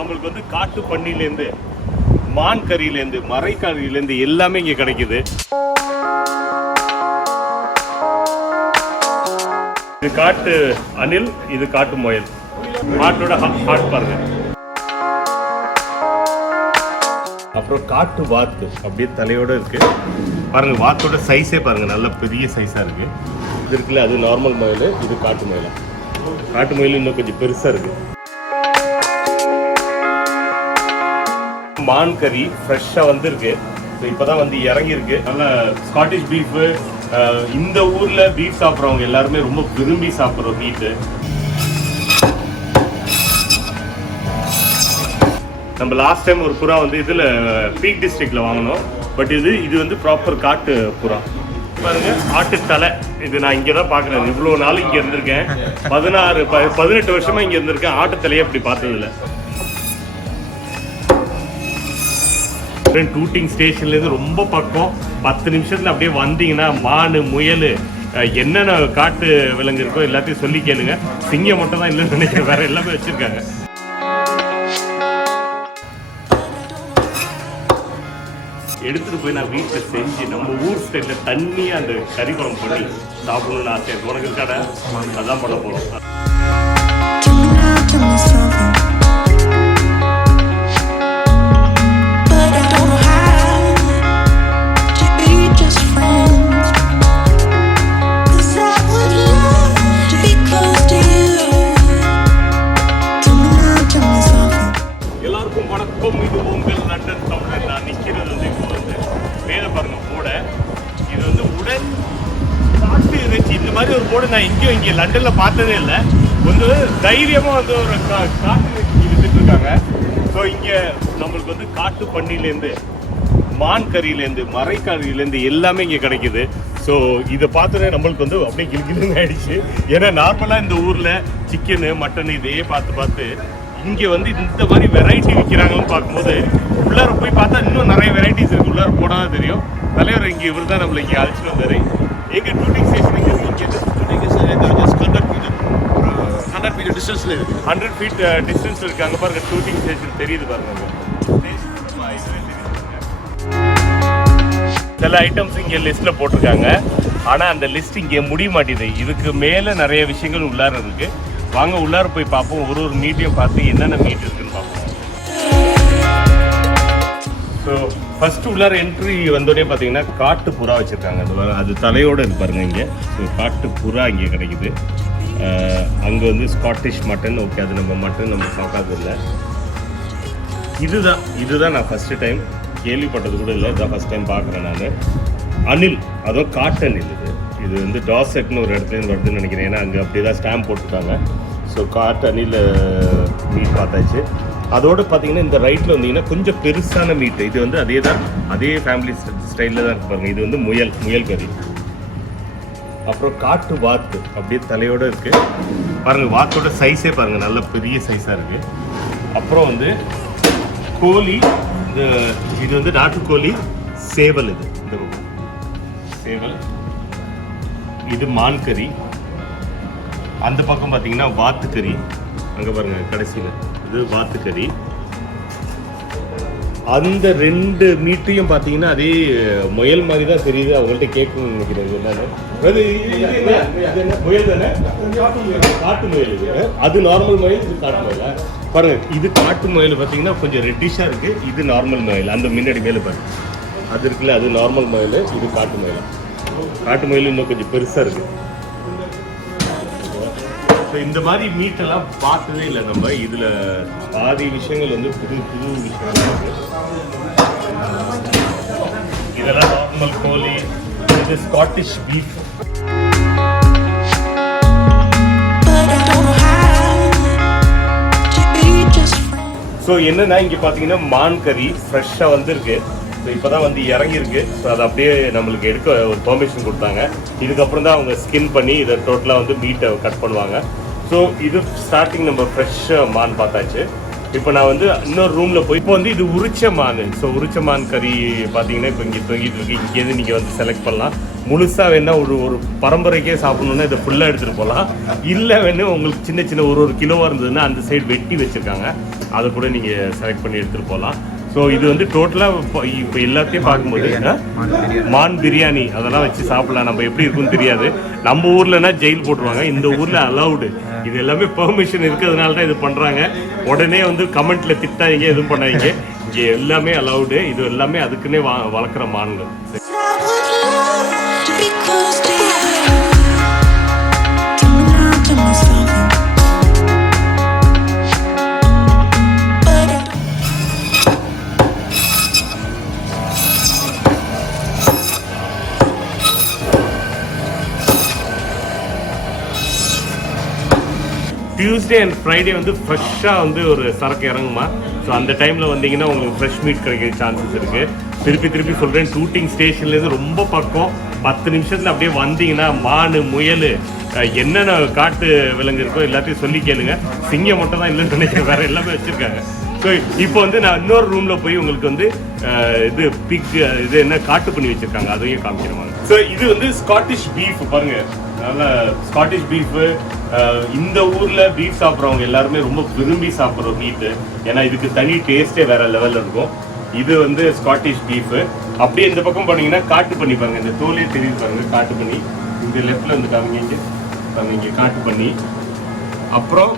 நம்மளுக்கு வந்து காட்டு பண்ணிலேருந்து மான் கறியிலேருந்து மரைக்கறியிலேருந்து எல்லாமே இங்கே கிடைக்குது. இது காட்டு அணில், இது காட்டு முயல். மாட்டோட ஹார்ட் பாருங்க. அப்புறம் காட்டு வாத்து அப்படியே தலையோட இருக்கு பாருங்க. வாத்தோட சைஸே பாருங்க, நல்ல பெரிய சைஸா இருக்கு. இது இருக்குல்ல, அது நார்மல் முயல், இது காட்டு முயல். காட்டு முயல் இன்னும் கொஞ்சம் பெருசா இருக்கு. மான் கறி ஃப்ரெஷ்ஷாக வந்துருக்கு. ஸோ இப்போ தான் வந்து இறங்கியிருக்கு. நல்ல ஸ்காட்டிஷ் பீஃபு. இந்த ஊரில் பீஃப் சாப்பிட்றவங்க எல்லாருமே ரொம்ப விரும்பி சாப்பிட்ற மீட்டு. நம்ம லாஸ்ட் டைம் ஒரு புறா வந்து இதில் பீக் டிஸ்ட்ரிக்டில் வாங்கினோம். பட் இது வந்து ப்ராப்பர் காட்டு புறா பாருங்க. ஆட்டு தலை இது நான் இங்கே தான் பார்க்குறேன். இவ்வளோ நாள் இங்கே இருந்திருக்கேன். 18 வருஷமாக இங்கே இருந்திருக்கேன். ஆட்டு தலையை அப்படி பார்த்ததில்ல. டூட்டிங் ஸ்டேஷன்லேருந்து ரொம்ப பக்கம். 10 நிமிஷத்தில் அப்படியே வந்தீங்கன்னா மான், முயல், என்னென்ன காட்டு விலங்கு இருக்கோ எல்லாத்தையும் சொல்லி கேளுங்க. சிங்கம் மட்டும் தான் இல்லைன்னு நினைக்கிறேன், வேற எல்லாமே வச்சிருக்காங்க. எடுத்துட்டு போய் நான் வீட்டில் செஞ்சு நம்ம ஊர் ஸ்டைலில் தண்ணியாக அந்த கறி குழம்பு பண்ணி சாப்பிடணும்னு ஆசை. உனக்கு கடை அதான் பண்ண போகிறோம். எல்லாருக்கும் வணக்கம். இது உங்கள் லண்டன் தமிழ். நான் நிற்கிறது வந்து இப்போ வந்து மேலே பாருங்க போட. இது வந்து உடன் காட்டு இறைச்சி. இந்த மாதிரி ஒரு போர்டு நான் இங்கே லண்டனில் பார்த்ததே இல்லை. வந்து தைரியமாக வந்து ஒரு காட்டு இறைச்சி வித்துட்டு இருக்காங்க. ஸோ இங்கே நம்மளுக்கு வந்து காட்டு பண்ணிலேருந்து மான் கறியிலேருந்து மரைக்கறியிலேருந்து எல்லாமே இங்கே கிடைக்குது. ஸோ இதை பார்த்தோன்னே நம்மளுக்கு வந்து அப்படியே கிளிகிளுங்க ஆயிடுச்சு. ஏன்னா நார்மலாக இந்த ஊரில் சிக்கனு மட்டன் இதையே பார்த்து இங்கே வந்து இந்த மாதிரி வெரைட்டி விற்கிறாங்கன்னு பார்க்கும்போது உள்ளார போய் பார்த்தா இன்னும் நிறைய வெரைட்டிஸ் இருக்குது. உள்ளார போனால் தெரியும். தலைவர் இங்கே இவர் தான் நம்மளை இங்கே அழைச்சிட்டு வந்தார். எங்கள் டூட்டிங் ஸ்டேஷன் இங்கே ஜஸ்ட் 100 feet டிஸ்டன்ஸில் இருக்குது. 100 feet டிஸ்டன்ஸில் இருக்குது. அங்கே பாருங்கள் டூட்டிங் ஸ்டேஷன் தெரியுது பாருங்க. சில ஐட்டம்ஸ் இங்கே லிஸ்ட்டில் போட்டிருக்காங்க. ஆனால் அந்த லிஸ்ட் இங்கே முடிய மாட்டேது. இதுக்கு மேலே நிறைய விஷயங்கள் உள்ளார இருக்குது. வாங்க உள்ளார போய் பார்ப்போம். ஒரு மீட்டையும் பார்த்து என்னென்ன மீட் இருக்குன்னு பார்ப்போம். ஸோ ஃபஸ்ட்டு உள்ளார என்ட்ரி வந்தோடனே பார்த்தீங்கன்னா காட்டு புறா வச்சுருக்காங்க. அது தலையோடு இருப்பாருங்க இங்கே. ஸோ காட்டு புறா இங்கே கிடைக்குது. அங்கே வந்து ஸ்காட்டிஷ் மட்டன். ஓகே, அது நம்ம மட்டன் நம்ம பார்க்காதில்ல. இதுதான் நான் ஃபஸ்ட்டு டைம் கேள்விப்பட்டது கூட இல்லை. இதான் ஃபஸ்ட் டைம் பார்க்குறேன் நான். அணில், அதுவும் காட்டு அணில். இது வந்து டாசெட்னு ஒரு இடத்துலேருந்து வருதுன்னு நினைக்கிறேன். ஏன்னா அங்கே அப்படியே தான் ஸ்டாம்ப் போட்டுருக்காங்க. ஸோ காட்டு அணில் மீட் பார்த்தாச்சு. அதோடு பார்த்தீங்கன்னா இந்த ரைட்டில் வந்தீங்கன்னா கொஞ்சம் பெருசான மீட்டு. இது வந்து அதே ஃபேமிலி ஸ்டைலில் தான் இருக்கு பாருங்கள். இது வந்து முயல் கறி. அப்புறம் காட்டு வாத்து அப்படியே தலையோடு இருக்குது பாருங்கள். வாத்தோட சைஸே பாருங்கள், நல்ல பெரிய சைஸாக இருக்குது. அப்புறம் வந்து கோழி. இது வந்து நாட்டுக்கோழி சேவல். இந்த சேவல். இது மான் கறி. அந்த பக்கம் பார்த்தீங்கன்னா வாத்துக்கறி. அங்கே பாருங்கள் கடைசியில் இது வாத்துக்கறி. அந்த 2 மீட்டையும் பார்த்தீங்கன்னா அதே முயல் மாதிரி தான் தெரியுது. அவங்கள்ட்ட கேட்கணும்னு நினைக்கிறேன். என்னன்னு முயல் தானே? காட்டு முயல். இது அது நார்மல் முயல், இது காட்டு முயலா பாருங்க. இது காட்டு முயல் பார்த்தீங்கன்னா கொஞ்சம் ரெட்டிஷாக இருக்குது. இது நார்மல் முயல். அந்த முன்னாடி மேலே பாருங்க அது இருக்குல்ல, அது நார்மல் முயல், இது காட்டு முயல். காட்டு முயல் இன்னும் கொஞ்சம் பெருசாக இருக்குது. ஸோ இந்த மாதிரி மீட்டெல்லாம் பார்த்ததே இல்லை நம்ம. இதில் பாதி விஷயங்கள் வந்து புது விஷயங்கள் இருக்குது. இதெல்லாம் நார்மல் கோழி. இது ஸ்காட்டிஷ் பீஃப். ஸோ என்னன்னா இங்கே பார்த்தீங்கன்னா மான் கறி ஃப்ரெஷ்ஷாக வந்துருக்கு. ஸோ இப்போ தான் வந்து இறங்கியிருக்கு. ஸோ அதை அப்படியே நம்மளுக்கு எடுக்க ஒரு பெர்மிஷன் கொடுத்தாங்க. இதுக்கப்புறம் தான் அவங்க ஸ்கின் பண்ணி இதை டோட்டலாக வந்து மீட்டை கட் பண்ணுவாங்க. ஸோ இது ஸ்டார்டிங் நம்ம ஃப்ரெஷ்ஷாக மான் பார்த்தாச்சு. இப்போ நான் வந்து இன்னொரு ரூமில் போய் இப்போ வந்து இது உரிச்ச மான். ஸோ உரிச்ச மான் கறி பார்த்தீங்கன்னா இப்போ இங்கே தொங்கிட்டு இருக்கு. இங்கேருந்து நீங்கள் வந்து செலக்ட் பண்ணலாம். முழுசாக வேணால் ஒரு பரம்பரைக்கே சாப்பிட்ணுன்னா இதை ஃபுல்லாக எடுத்துகிட்டு போகலாம். இல்லை வேணும் உங்களுக்கு சின்ன சின்ன ஒரு கிலோவாக இருந்ததுன்னா அந்த சைடு வெட்டி வச்சுருக்காங்க, அதை கூட நீங்கள் செலக்ட் பண்ணி எடுத்துகிட்டு போகலாம். ஸோ இது வந்து டோட்டலாக இப்போ எல்லாத்தையும் பார்க்கும்போது மான் பிரியாணி அதெல்லாம் வச்சு சாப்பிடலாம். நம்ம எப்படி இருக்குன்னு தெரியாது. நம்ம ஊர்லனா ஜெயில் போட்டுருவாங்க, இந்த ஊரில் அலவுடு. இது எல்லாமே பெர்மிஷன் இருக்கிறதுனால தான் இது பண்ணுறாங்க. உடனே வந்து கமெண்ட்டில் திட்டாதீங்க, எதுவும் பண்ணாதீங்க. இங்கே எல்லாமே அலவுடு. இது எல்லாமே அதுக்குன்னே வளர்க்குற மான்கள். டியூஸ்டே அண்ட் ஃப்ரைடே வந்து ஃப்ரெஷ்ஷாக வந்து ஒரு சரக்கு இறங்குமா. ஸோ அந்த டைமில் வந்தீங்கன்னா உங்களுக்கு ஃப்ரெஷ் மீட் கிடைக்கிற சான்சஸ் இருக்குது. திருப்பி சொல்கிறேன், ஷூட்டிங் ஸ்டேஷன்லேருந்து ரொம்ப பக்கம். 10 நிமிஷத்தில் அப்படியே வந்தீங்கன்னா மான், முயல், என்னென்ன காட்டு விலங்கு இருக்கோ எல்லாத்தையும் சொல்லி கேளுங்க. சிங்கம் மட்டும் தான் இல்லைன்னு நினைக்கிறேன், வேறு எல்லாமே வச்சுருக்காங்க. ஸோ இப்போ வந்து நான் இன்னொரு ரூமில் போய் உங்களுக்கு வந்து இது பிக் இது என்ன காட்டு பண்ணி வச்சுருக்காங்க, அதையும் காமிக்கிறேன். ஸோ இது வந்து ஸ்காட்டிஷ் பீஃப் பாருங்கள், நல்லா ஸ்காட்டிஷ் பீஃபு. இந்த ஊரில் பீஃப் சாப்பிட்றவங்க எல்லாருமே ரொம்ப விரும்பி சாப்பிட்ற மீட்டு, ஏன்னா இதுக்கு தனி டேஸ்ட்டே வேறு லெவலில் இருக்கும். இது வந்து ஸ்காட்டிஷ் பீஃபு. அப்படியே இந்த பக்கம் போனீங்கன்னா காட்டு பண்ணி பாருங்கள், இந்த தோலே தெரியுது பாருங்கள், காட்டு பண்ணி. இந்த லெஃப்டில் வந்து காமிங்க இங்கே காட்டு பண்ணி. அப்புறம்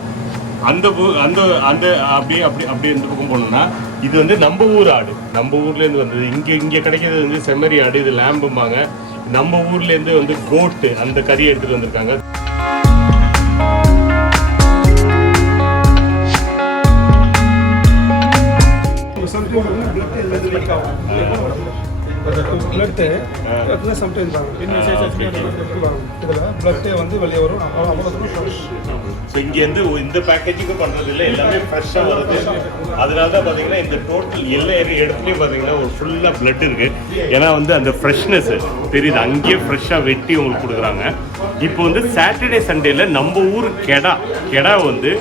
அந்த அந்த அந்த அப்படியே இந்த பக்கம் போனோம்னா இது வந்து நம்ம ஊர் ஆடு, நம்ம ஊர்லேருந்து வந்தது. இங்கே கிடைக்கிறது வந்து செம்மறி ஆடு, இது லேம்பும்பாங்க. நம்ம ஊர்லேருந்து வந்து கோட்டு அந்த கறி எடுத்துகிட்டு வந்திருக்காங்க. இங்கேருந்து இந்த பேக்கேஜிங்கும் பண்ணுறது இல்லை, எல்லாமே ஃப்ரெஷ்ஷாக வருது. அதனால தான் பார்த்தீங்கன்னா இந்த டோட்டல் எல்லா இடத்துலையும் பார்த்தீங்கன்னா ஒரு ஃபுல்லாக பிளட் இருக்குது. ஏன்னா வந்து அந்த ஃப்ரெஷ்னஸ் தெரியுது, அங்கேயே ஃப்ரெஷ்ஷாக வெட்டி உங்களுக்கு கொடுக்குறாங்க. இப்போ வந்து சாட்டர்டே சண்டேல நம்ம ஊர் கெடா வந்து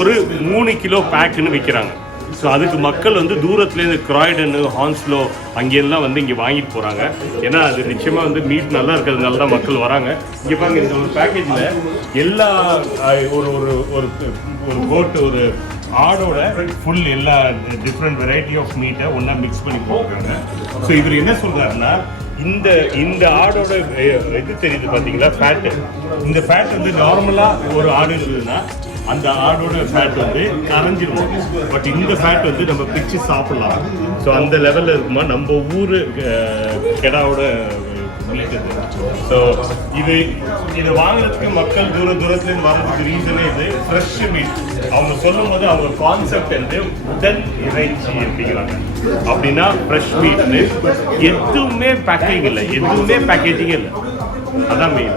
ஒரு 3 கிலோ பேக்குன்னு விற்கிறாங்க. ஸோ அதுக்கு மக்கள் வந்து தூரத்துலேருந்து கிராய்டனு, ஹான்ஸ்லோ அங்கேருந்துலாம் வந்து இங்கே வாங்கிட்டு போகிறாங்க. ஏன்னா அது நிச்சயமாக வந்து மீட் நல்லா இருக்கிறதுனால தான் மக்கள் வராங்க. இங்கே பாருங்க, இந்த ஒரு பேக்கேஜில் எல்லா ஒரு கோட்டு, ஒரு ஆடோட ஃபுல் எல்லா டிஃப்ரெண்ட் வெரைட்டி ஆஃப் மீட்டை ஒன்றா மிக்ஸ் பண்ணி போட்டுருக்காங்க. ஸோ இவர் என்ன சொல்கிறாருன்னா, இந்த ஆடோட இது தெரியுது பார்த்தீங்களா, ஃபேட்டு. இந்த ஃபேட் வந்து நார்மலாக ஒரு ஆடு இருந்ததுன்னா அந்த ஆடோட ஃபேட் வந்து கரைஞ்சிடும். பட் இந்த ஃபேட் வந்து நம்ம பிச்சு சாப்பிடலாம். ஸோ அந்த லெவலில் இருக்குமா நம்ம ஊர் கெடாவோட ரிலேட்டட். ஸோ இது வாங்குறதுக்கு மக்கள் தூரத்துலேருந்து வர்றதுக்கு ரீசனே இது ஃப்ரெஷ் மீட். அவங்க சொல்லும் போது அவங்க கான்செப்ட் வந்து உடல் இறைச்சி அப்படிங்கிறாங்க. அப்படின்னா ஃப்ரெஷ் மீட்னு எதுவுமே பேக்கிங் இல்லை, எதுவுமே பேக்கேஜிங்கே இல்லை. அதான் மெயின்.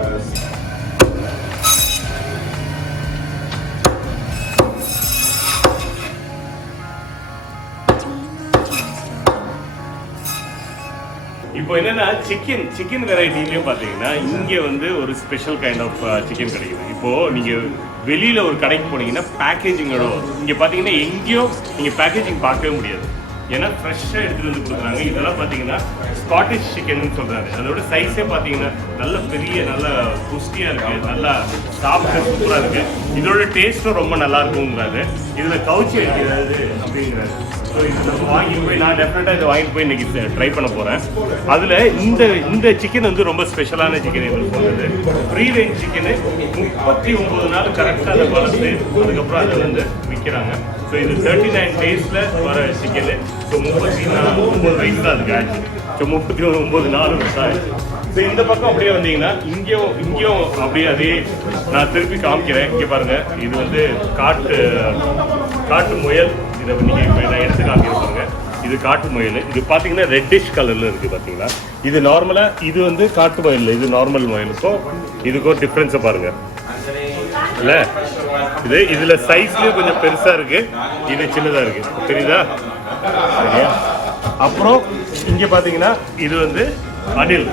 இப்போ என்னன்னா சிக்கன் வெரைட்டிலையும் பார்த்தீங்கன்னா இங்கே வந்து ஒரு ஸ்பெஷல் கைண்ட் ஆஃப் சிக்கன் கிடைக்குது. இப்போது நீங்கள் வெளியில் ஒரு கடைக்கு போனீங்கன்னா பேக்கேஜிங்கோட வரும். இங்கே பார்த்தீங்கன்னா எங்கேயும் நீங்கள் பேக்கேஜிங் பார்க்கவே முடியாது, ஏன்னா ஃப்ரெஷ்ஷாக எடுத்துகிட்டு வந்து கொடுக்குறாங்க. இதெல்லாம் பார்த்தீங்கன்னா ஸ்காட்டிஷ் சிக்கன்னு சொல்கிறாரு. அதோட சைஸே பார்த்தீங்கன்னா நல்ல பெரிய, நல்ல புஷ்டியாக இருக்குது, நல்லா சாப்பிட்டு சூப்பராக இருக்குது. இதோட டேஸ்ட்டும் ரொம்ப நல்லா இருக்குங்கிறாரு. இதில் கவுச்சி அடிக்கிறது அப்படிங்கிறாரு. ஸோ இது நம்ம வாங்கிட்டு போய் நான் டெஃபினட்டாக இதை வாங்கிட்டு போய் இன்றைக்கி ட்ரை பண்ண போகிறேன். அதில் இந்த சிக்கன் வந்து ரொம்ப ஸ்பெஷலான சிக்கன். எங்களுக்கு சொல்கிறது ஃப்ரீ ரேஞ்ச் சிக்கனு 39 நாள் கரெக்டாக அதை வளர்த்து அதுக்கப்புறம் அதை வந்து விற்கிறாங்க. ஸோ இது 39 டேஸில் வர சிக்கனு. ஸோ 39 வயசு தான் அதுக்கு ஆச்சு. ஸோ 39 வருஷம் ஆயிடுச்சு. ஸோ இந்த பக்கம் அப்படியே வந்தீங்கன்னா இங்கேயும் அப்படியே அதே நான் திருப்பி காமிக்கிறேன். இங்கே பாருங்கள், இது வந்து காட்டு முயல். இதை நீங்கள் இப்போ நான் எடுத்து காமிக்கிறேன். இது காட்டு முயல். இது பார்த்தீங்கன்னா ரெட்டிஷ் கலரில் இருக்குது பார்த்தீங்களா. இது நார்மலாக இது வந்து காட்டு முயல், இது நார்மல் முயலுக்கும் இதுக்கும் டிஃப்ரென்ஸை பாருங்கள் இல்லை. இதில் சைஸ்லேயும் கொஞ்சம் பெருசாக இருக்குது, இது சின்னதாக இருக்குது, தெரியுதா? சரியா? அப்புறம் இங்கே பார்த்தீங்கன்னா இது வந்து அணில்.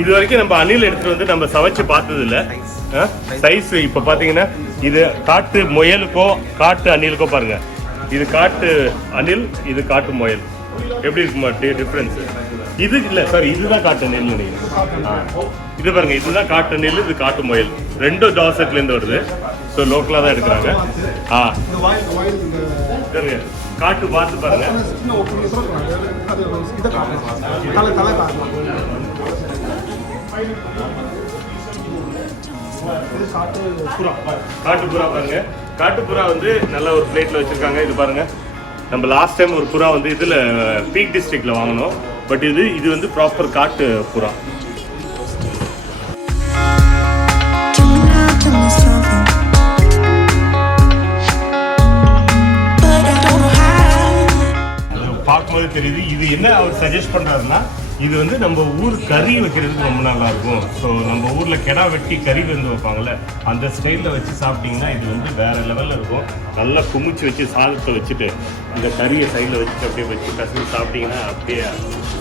இது வரைக்கும் நம்ம அணில் எடுத்துகிட்டு வந்து நம்ம சமைச்சு பார்த்ததில்ல. சைஸ் இப்போ பார்த்தீங்கன்னா இது காட்டு முயலுக்கோ காட்டு அணிலுக்கோ பாருங்கள். இது காட்டு அணில், இது காட்டு முயல். எப்படி இருக்குமா டிஃப்ரென்ஸு? இது இல்லை சார், இதுதான் காட்டு நெல் நினைக்கிறேன். இது பாருங்க, இதுதான் காட்டு நெல், இது காட்டு முயல். ரெண்டும் டாசெட்லேருந்து வருது. ஸோ லோக்கலாக தான் எடுக்கிறாங்க. காட்டு பார்த்து பாருங்க. காட்டுப்புறா பாருங்க. காட்டுப்புறா வந்து நல்ல ஒரு பிளேட்ல வச்சிருக்காங்க. இது பாருங்க, நம்ம லாஸ்ட் டைம் ஒரு புறா வந்து இதுல பீக் டிஸ்ட்ரிக்ட்ல வாங்கினோம். பட் இது வந்து ப்ராப்பர் காட்டு புறா. பார்க்கும்போது தெரியுது. இது என்ன அவர் சஜஸ்ட் பண்றாருன்னா, இது வந்து நம்ம ஊர் கறி வைக்கிறதுக்கு ரொம்ப நல்லா இருக்கும். ஸோ நம்ம ஊரில் கெடா வெட்டி கறி வந்து வைப்பாங்கள்ல, அந்த ஸ்டைலில் வச்சு சாப்பிட்டிங்கன்னா இது வந்து வேறு லெவலில் இருக்கும். நல்லா குமிச்சு வச்சு சாதத்தை வச்சுட்டு இந்த கறியை சைடில் வச்சுட்டு அப்படியே வச்சு கசந்து சாப்பிட்டிங்கன்னா அப்படியே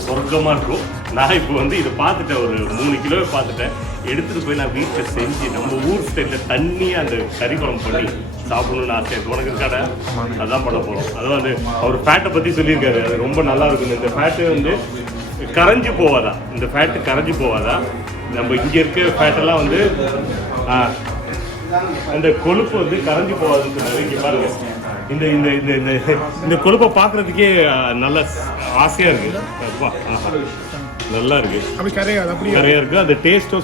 சொர்க்கமாக இருக்கும். நான் இப்போ வந்து இதை பார்த்துட்டேன், ஒரு 3 கிலோவை பார்த்துட்டேன். எடுத்துகிட்டு போய் நான் வீட்டில் செஞ்சு நம்ம ஊர் ஸ்டைலில் தண்ணியாக அந்த கறி குழம்பு பண்ணி சாப்பிடணும்னு ஆசை. உனக்கு கடை அதான் பண்ண போகிறோம். அதுவும் வந்து அவர் ஃபேட்டை பற்றி சொல்லியிருக்காரு, அது ரொம்ப நல்லா இருக்கும். இந்த ஃபேட்டு வந்து கரைஞ்சி போவாதா, இந்த ஃபேட்டு கரைஞ்சி போவாதா. நம்ம இங்கே இருக்க ஃபேட்டெல்லாம் வந்து அந்த கொழுப்பு வந்து கரைஞ்சி போவாதுன்னு சொன்னாங்க. இங்கே பாருங்க, இந்த இந்த இந்த இந்த இந்த கொழுப்பை பார்க்குறதுக்கே நல்ல ஆசையாக இருக்குது. நல்லா இருக்கு, கரையா இருக்கு. அந்த டேஸ்ட்டும்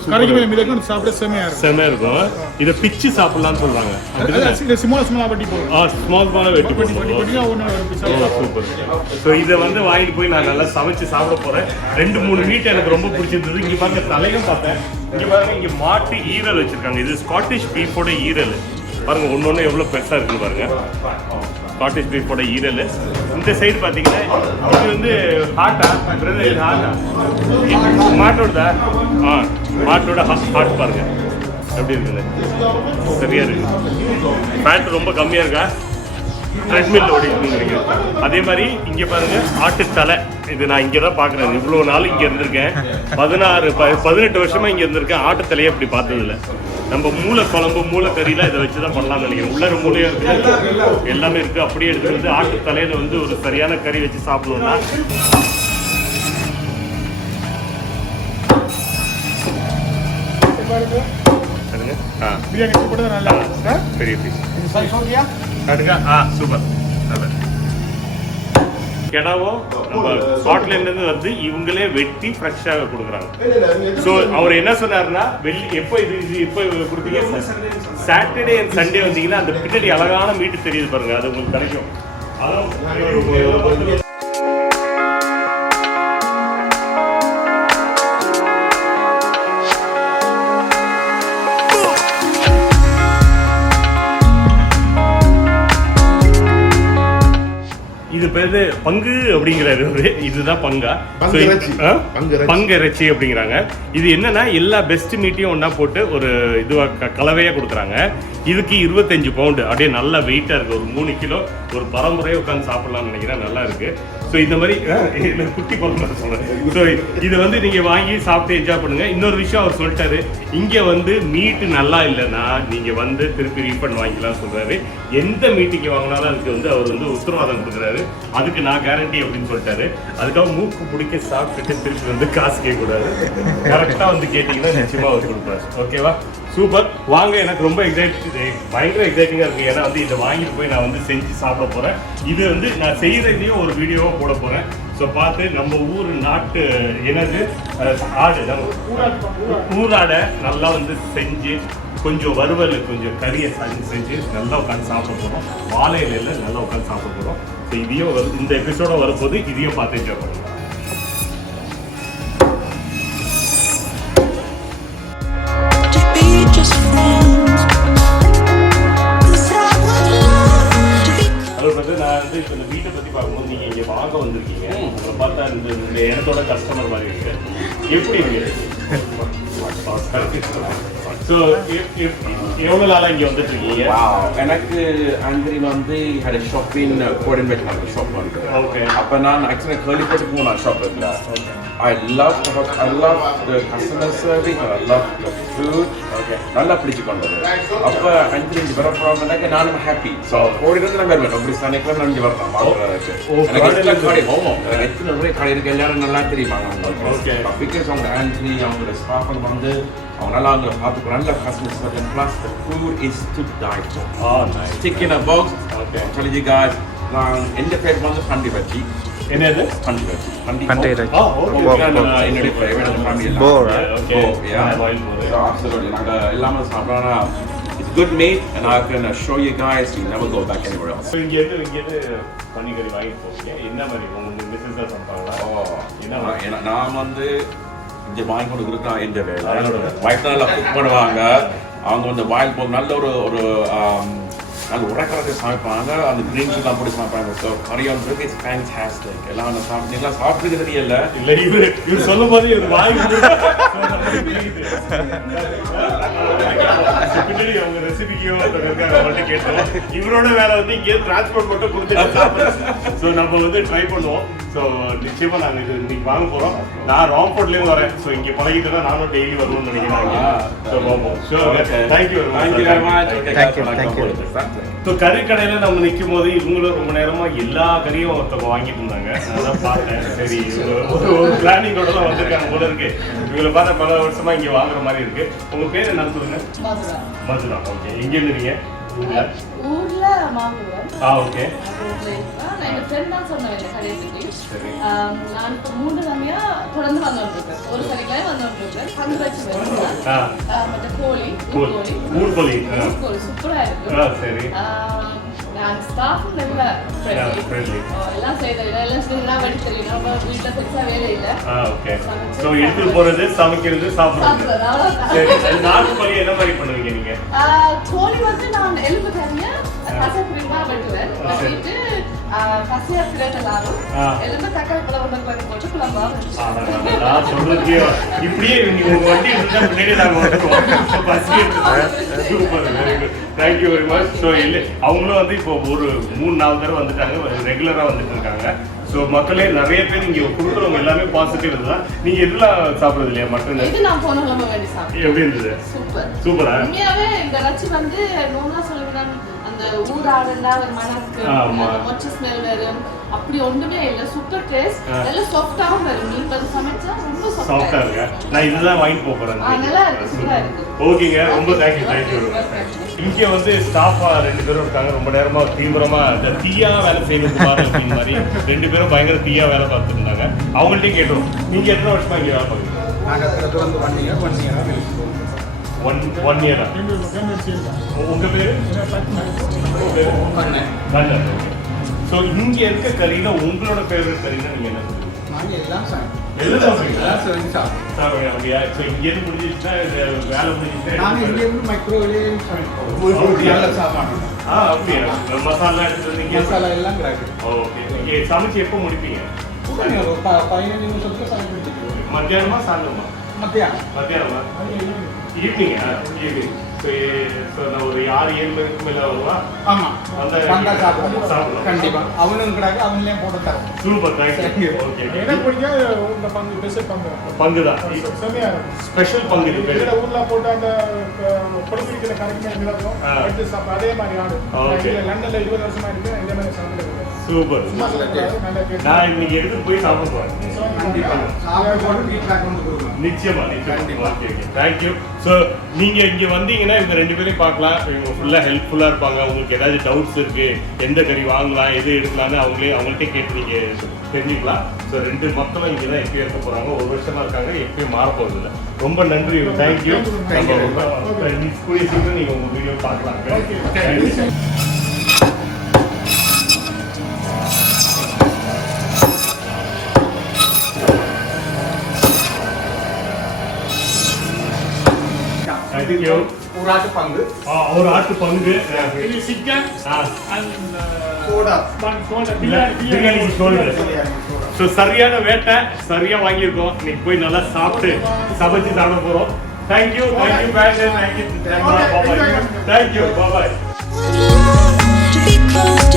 செமையா இருக்கும். இதை பிச்சு சாப்பிடலாம்னு சொல்றாங்க. ஸ்மால் வெட்டி சூப்பர். ஸோ இதை வந்து வாங்கிட்டு போய் நான் நல்லா சமைச்சு சாப்பிட போறேன். 2-3 மீட் எனக்கு ரொம்ப பிடிச்சிருந்தது. இங்க பாருங்க, தலையும் பார்த்தேன். இங்க பாருங்க, இங்க மாட்டு ஈரல் வச்சிருக்காங்க. இது ஸ்காட்டிஷ் பீஃபோட ஈரல் பாருங்க, ஒன்னொன்னு எவ்வளவு பெருசா இருக்குன்னு பாருங்க. ஸ்காட்டிஷ் பீஃபோட ஈரல். இந்த சைடு பார்த்தீங்கன்னா இது வந்து ஹாட்டா, பிரதர் ஹாட்டா, மாட்டோட மாட்டோட ஹாட் பாருங்க எப்படி இருக்குது. சரியா இருக்கு. ஃபேட் ரொம்ப கம்மியாக இருக்கா, ட்ரெட்மில் ஓடிக்கிறீங்க. அதே மாதிரி இங்கே பாருங்க, ஆட்டு தலை. இது நான் இங்கே தான் பார்க்குறேன். இவ்வளோ நாள் இங்கே இருந்திருக்கேன். 18 வருஷமா இங்கே இருந்திருக்கேன். ஆட்டு தலையை இப்படி பார்த்ததில்ல. நம்ம மூளை குழம்பு, மூளை கறிலாம் இதை வச்சு தான் பண்ணலாம்னு நினைக்கிறேன். உள்ளர மூளையாக இருக்குது, எல்லாமே இருக்குது. அப்படியே எடுத்து வந்து ஆட்டு தலையில் வந்து ஒரு சரியான கறி வச்சு சாப்பிடணும்னா பெரிய பீஸ் சூப்பர். கெடாவும் நம்ம ஸ்காட்லாண்ட்லேருந்து வந்து இவங்களே வெட்டி ஃப்ரெஷ்ஷாக கொடுக்குறாங்க. ஸோ அவர் என்ன சொன்னார்னா, எப்போ எப்போ கொடுத்தீங்க, சாட்டர்டே அண்ட் சண்டே வந்தீங்கன்னா அந்த பின்னாடி அழகான மீட்டு தெரியுது பாருங்க, அது உங்களுக்கு கிடைக்கும். இது பேரு பங்கு அப்படிங்கிறாரு. இதுதான் பங்கா, பங்கு இறைச்சி அப்படிங்கிறாங்க. இது என்னன்னா, எல்லா பெஸ்ட் மீட்டையும் ஒன்னா போட்டு ஒரு இதுவா கலவையா கொடுக்குறாங்க. இதுக்கு 25 பவுண்டு, அப்படியே நல்லா வெயிட்டா இருக்கு. ஒரு 3 கிலோ ஒரு பரம்பரையை உட்காந்து சாப்பிடலாம்னு நினைக்கிறேன். நல்லா இருக்கு. ஸோ இந்த மாதிரி குட்டி பரம்பரை சொல்றேன். ஸோ இது வந்து நீங்க வாங்கி சாப்பிட்டு என்ஜாய் பண்ணுங்க. இன்னொரு விஷயம் அவர் சொல்லிட்டாரு, இங்க வந்து மீட்டு நல்லா இல்லைன்னா நீங்க வந்து திருப்பி ரீஃபண்ட் வாங்கிக்கலாம் சொல்றாரு. எந்த மீட்டிங்க வாங்கினாலும் அதுக்கு வந்து அவர் வந்து உத்தரவாதம் கொடுக்குறாரு. அதுக்கு நான் கேரண்டி அப்படின்னு சொல்லிட்டாரு. அதுக்காக மூக்கு பிடிக்க சாப்பிட்டுட்டு திருப்பி வந்து காசு கேட்கக்கூடாது. கரெக்டாக வந்து கேட்டிங்கன்னா நிச்சயமா அவர் கொடுப்பாரு. ஓகேவா? சூப்பர். வாங்க, எனக்கு ரொம்ப பயங்கர எக்ஸைட்டிங்காக இருக்குது. ஏன்னா வந்து இதை வாங்கிட்டு போய் நான் வந்து செஞ்சு சாப்பிட போகிறேன். இது வந்து நான் செய்கிறதையும் ஒரு வீடியோவாக போட போகிறேன். ஸோ பார்த்து நம்ம ஊர் நாட்டு என்னது ஆடு, நம்ம ஊராடை நல்லா வந்து செஞ்சு கொஞ்சம் வறுவல், கொஞ்சம் கறியை செஞ்சு நல்லா உட்காந்து சாப்பிட போகிறோம். வாழை இலையில் நல்லா உட்காந்து சாப்பிட போகிறோம். ஸோ இதையும் இந்த எபிசோட வரும்போது இதையும் பார்த்து என்ஜாய் பண்ணுவோம். நான் வந்து இப்போ இந்த வீட்டை பற்றி பார்க்கும்போது நீங்கள் இங்கே வாங்க வந்திருக்கீங்க. உங்களை பார்த்தா இந்த இடத்தோட கஸ்டமர் மாதிரி இருக்கு. எப்படி இருக்கு? So எவ்வளவு நாளா இங்க வந்துட்டு இருக்கீங்க? Wow. எனக்கு அங்கரி வந்து had a shop in Koyambedu shop வந்து. Okay. அப்ப நான் actually கேள்விப்பட்டு போன shop இல்ல. I love the customer service. I love the food. Okay. நல்லா பிடிச்சு கொண்டது. அப்ப அங்கரி இங்க வர போறோம்னா நானும் happy. So கோடில நான் வருவேன். அப்படி சனிக்கிழமை நான் இங்க வரேன் மார்க்கெட்ல. எனக்கு எத்தனை கடை போவோம். எத்தனை நிறைய கடை இருக்கு எல்லாரும் நல்லா தெரியுமாங்க. Okay. Because அவங்க அங்கரி அவங்களோட ஸ்டாஃப் வந்து நல்லா பார்த்துக்கலாம் நல்ல customer service plus the food is to die for. Oh, nice. Stick in a box. Okay. Tell you guys, எந்த பேர் வந்து பண்டிவச்சி. என்னது? பண்டிவச்சி. Pantay. Oh, okay. என்னுடைய ஃபேவரட் அந்த family Boar. Okay. Yeah. Oil boar. So absolutely. நாங்க எல்லாமே சாப்பிடுறோம்னா it's good meat and I can assure you guys you never go back anywhere else. So இங்க பன்னிக்கறி வாங்கி போவீங்க. என்ன மாதிரி உங்களுக்கு மிஸ்ஸஸ் தான் சமைப்பாங்களா? நான் வந்து இங்கே வாங்கி கொண்டு கொடுக்குறேன் எந்த வேலை வைஃப் நல்லா குக் பண்ணுவாங்க அவங்க வந்து வாயில் போது நல்ல ஒரு நல்ல உரக்கரத்தை சமைப்பாங்க அந்த க்ரீன்ஸ்லாம் போட்டு சமைப்பாங்க ஸோ கறி வந்து இட்ஸ் ஃபேன்டாஸ்டிக் எல்லாம் அந்த சாப்பிட்டீங்களா சாப்பிட்டுக்கிறது இல்லை இவர் சொல்லும் போது இவர் வாங்கி பின்னாடி அவங்க ரெசிபிக்கோ இருக்காங்க கேட்டோம் இவரோட வேலை வந்து இங்கே டிரான்ஸ்போர்ட் மட்டும் கொடுத்துட்டு ஸோ நம்ம வந்து ட்ரை பண்ணுவோம் ஸோ நிச்சயமா நாங்கள் இது இன்னைக்கு வாங்க போகிறோம் நான் ராம்ஃபோர்ட்லேயும் வரேன் ஸோ இங்கே பழகிட்டு தான் நானும் டெய்லி வருவோம்னு நினைக்கிறேன் ஸோ பார்ப்போம் ஷூர் தேங்க்யூ ஸோ கறி கடையில் நம்ம நிற்கும் போது இவங்களும் ரொம்ப நேரமாக எல்லா கறியும் ஒருத்தவங்க வாங்கிட்டு இருந்தாங்க அதான் பார்த்தேன் சரி ஒரு பிளானிங்கோட தான் வந்திருக்காங்க போல இருக்கு இவங்களை பார்த்தா பல வருஷமா இங்கே வாங்குற மாதிரி இருக்கு உங்க பேர் என்ன சொல்லுங்க மதுரா ஓகே எங்க இருந்தீங்க ஊர்ல மாங்குளம் ஓகே நான் எங்க ஃப்ரெண்ட் தான் சொன்னேன் இந்த கடையை பத்தி நான் இப்போ 3 தடவையா தொடர்ந்து வந்துருக்கேன் ஒரு சனிக்கிழமை வந்துருக்கேன் தமிழ்ச்சி மற்ற கோழி ஊர்கோழி சூப்பரா இருக்கு சரி நான் ஸ்டாஃப் நல்ல ஃப்ரெண்ட்லி எல்லாம் செய்யலாம் வழி தெரியும் நம்ம வீட்டில் பெருசாக வேலை இல்லை ஓகே ஸோ எடுத்துட்டு போறது சமைக்கிறது சாப்பிடுறது சரி நாட்டு கோழி என்ன மாதிரி பண்ணுவீங்க நீங்க கோழி வந்து நான் எலும்பு தனியா கசப்புரிமா வெட்டுவேன் வெட்டிட்டு பசியா பிறட்டலாரும் எலும்பு தக்காளி பழம் உருளைக்கிழங்கு போட்டு குழம்பா நான் சொல்றதுக்கே இப்படியே நீங்க வண்டி இருந்தா முன்னாடி நாங்க வந்துருவோம் பசி super very good thank you very much so இல்லை அவங்களும் வந்து இப்போ ஒரு 3-4 தடவை வந்துட்டாங்க ரெகுலராக வந்துட்டு இருக்காங்க ஸோ மக்களே நிறைய பேர் இங்கே கொடுக்குறவங்க எல்லாமே பாசிட்டிவ் இதுதான் நீங்க இதெல்லாம் சாப்பிடுறது இல்லையா மட்டன் இது நான் போன கிழமை வேண்டி சாப்பிட்டேன் எப்படி இருந்தது சூப்பரா உண்மையாவே இந்த ரச்சி வந்து நோனா சொல்லுவேன் அந்த ஊராடண்டா ஒரு மணக்கு மொச்ச ஸ்மெல் வரும் அப்படி ஒண்ணுமே இல்ல சூப்பர் டேஸ்ட் நல்ல சாஃப்ட்டாவும் வரும் நீங்க அது சமைச்சா ரொம்ப சாஃப்ட்டா இருக்கு நான் இதுதான் வாங்கி போறேன் நல்லா இருக்கு சூப்பரா இருக்கு ஓகேங்க ரொம்ப தேங்க்யூ இங்கே வந்து ஸ்டாஃபா 2 பேரும் இருக்காங்க ரொம்ப நேரமா தீவிரமா இந்த தீயா வேலை செய்யறது பாரு அப்படின்னு மாதிரி 2 பேரும் பயங்கர தீயா வேலை பார்த்துட்டு இருந்தாங்க அவங்கள்ட்டே கேட்டோம் நீங்க எத்தனை வருஷமா இங்கே வேலை பார்க்குறீங்க ஒன் இயரா உங்க பேரு கண்ணன் ஸோ இங்க இருக்க கறினா உங்களோட ஃபேவரட் கறினா நீங்க என்ன சொல்லுவீங்க எல்லாம் சாப்பிடுங்க அப்படியா ஸோ இங்கேருந்து முடிஞ்சிச்சுன்னா வேலை முடிஞ்சிச்சுன்னா அப்படியா மசாலா எடுத்துட்டு மசாலா எல்லாம் ஓகே இங்கே சமைச்சு எப்போ முடிப்பீங்க 15 நிமிஷத்துக்கு சமைச்சு மத்தியானமா சாயந்தரமா மத்தியானமா ஈவினிங்கா ஈவினிங் ஸோ நான் ஒரு 6-7 மணிக்கு மேலே வருவா ஆமாம் அந்த சாப்பிடலாம் கண்டிப்பாக அவனும் கிடாக்கு அவங்களே போட்டு தரோம் சூப்பர் தேங்க்யூ ஓகே எனக்கு பிடிக்கும் இந்த பங்கு பெஸ்ட் பங்கு தான் செம்மையா ஸ்பெஷல் பங்கு இது ஊர்ல போட்டு அந்த பொடிப்பிடிக்கிற கரெக்டாக இருக்கும் எடுத்து சாப்பிட அதே மாதிரி ஆடு லண்டன்ல 20 வருஷமா இருக்கு இதே மாதிரி சாப்பிடுறது சூப்பர் நான் இன்னைக்கு எடுத்து போய் சாப்பிட போறேன் நிச்சயமா ஓகே தேங்க்யூ ஸோ நீங்க இங்க வந்தீங்கன்னா இவங்க 2 பேரையும் பார்க்கலாம் இவங்க ஃபுல்லா ஹெல்ப்ஃபுல்லா இருப்பாங்க உங்களுக்கு ஏதாச்சும் டவுட்ஸ் இருக்கு எந்த கறி வாங்கலாம் எது எடுக்கலாம்னு அவங்கள்ட்டே கேட்டு நீங்க தெரிஞ்சுக்கலாம் ஸோ 2 மக்களும் இங்கே தான் எப்பயும் இருக்க போறாங்க 1 வருஷமா இருக்காங்க எப்பயும் மாற போறது இல்லை ரொம்ப நன்றி தேங்க்யூ கூடிய சீக்கிரம் நீங்க உங்க வீடியோ பார்க்கலாம் ஒரு ஆட்டு பங்கு ஒரு ஆட்டு பங்கு சிக்கன் ஸோ சரியான வேட்டை சரியா வாங்கியிருக்கோம் இன்னைக்கு போய் நல்லா சாப்பிட்டு சமைச்சு சாப்பிட போறோம் Thank you, guys, and thank you. Bye-bye. Thank you, bye-bye. To be close